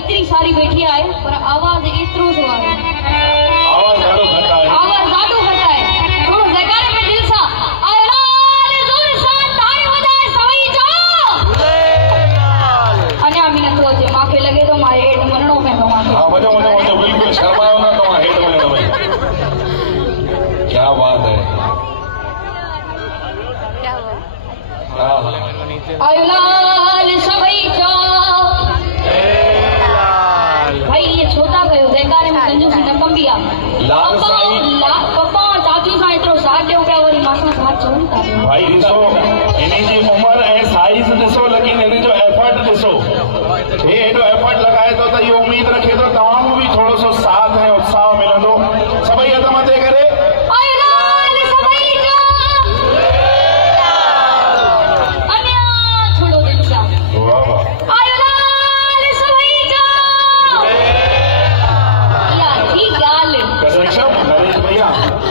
इतनी सारी बैठी आए पर आवाज इतरो सो आवे आवाज ॾाढो घटि आहे आवाज ॾाढो घटि आहे थोरो जगारे में दिल सां अलाल ज़ोर सां ताड़ी वॼाए सवई जो अञा बि नथो अचे मूंखे लॻे थो मां हेठि वञिणो पवंदो मूंखे हाँ वञो वञो वञो बिल्कुलु शर्मायो न तव्हां हेठि वञो भई क्या बात है हाँ हाँ अलाल सवई जो भाई ये छोटा कयो जयकारे में कंजूसी न कंबी आ लाल साईं पप्पा चाची सां एतिरो साथ ॾियो पिया वरी मां सां साथ चवनि था भाई ॾिसो हिन जी उमिरि ऐं साइज़ ॾिसो लेकिन हिन जो एफर्ट ॾिसो हे हेॾो एफर्ट लॻाए थो त इहो उम्मीद रखे थो तव्हां को बि थोरो सो साथ ऐं उत्साह मिलंदो सभई हथ मथे करे अलाल सवई जो अञा थोरो दिल सां वाह वाह अलाल सवई जो या ठीक ॻाल्हि ऋषभ नरेश भैया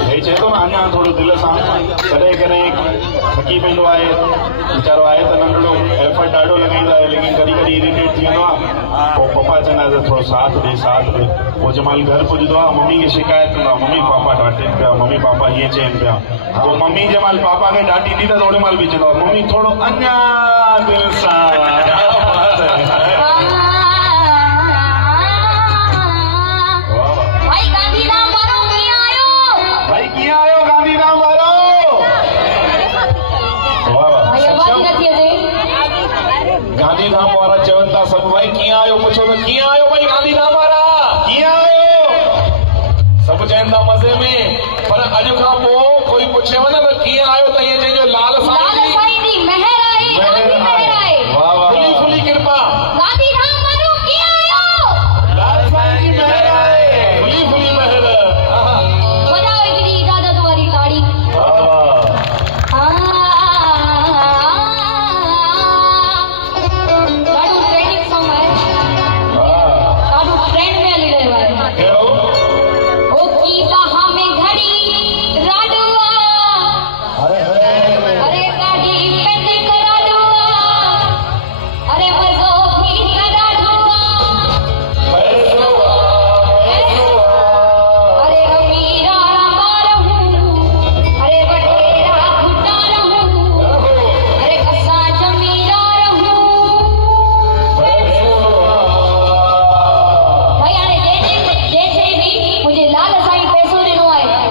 हे चए थो न अञा थोरो दिलि सां कॾहिं कॾहिं थकी पवंदो आहे वीचारो आहे त नंढड़ो एफर्ट ॾाढो लॻाईंदो आहे लेकिन कॾहिं कॾहिं इरिटेट थी वेंदो आहे पोइ पप्पा चवंदा त थोरो साथ ॾे पोइ जंहिं महिल घर पुॼंदो आहे मम्मी खे शिकायत कंदो आहे मम्मी पापा डांटनि पिया मम्मी पापा हीअं चवनि पिया पोइ मम्मी जंहिं महिल पापा खे डांटींदी त ओॾी महिल बि चवंदो आहे मम्मी थोरो अञा दिलि सां भाई गांधीधाम वारो कीअं आयो भाई कीअं आहियो गांधीधाम वारो भाई आवाज नथी अचे गांधीधाम वारा चवनि था सभु भाई कीअं आहियो पुछो त कीअं आहियो भाई गांधीधाम वारा कीअं आहियो सभु चवनि था मज़े में पर अॼु खां पोइ कोई पुछेव न त कीअं आहियो त ईअं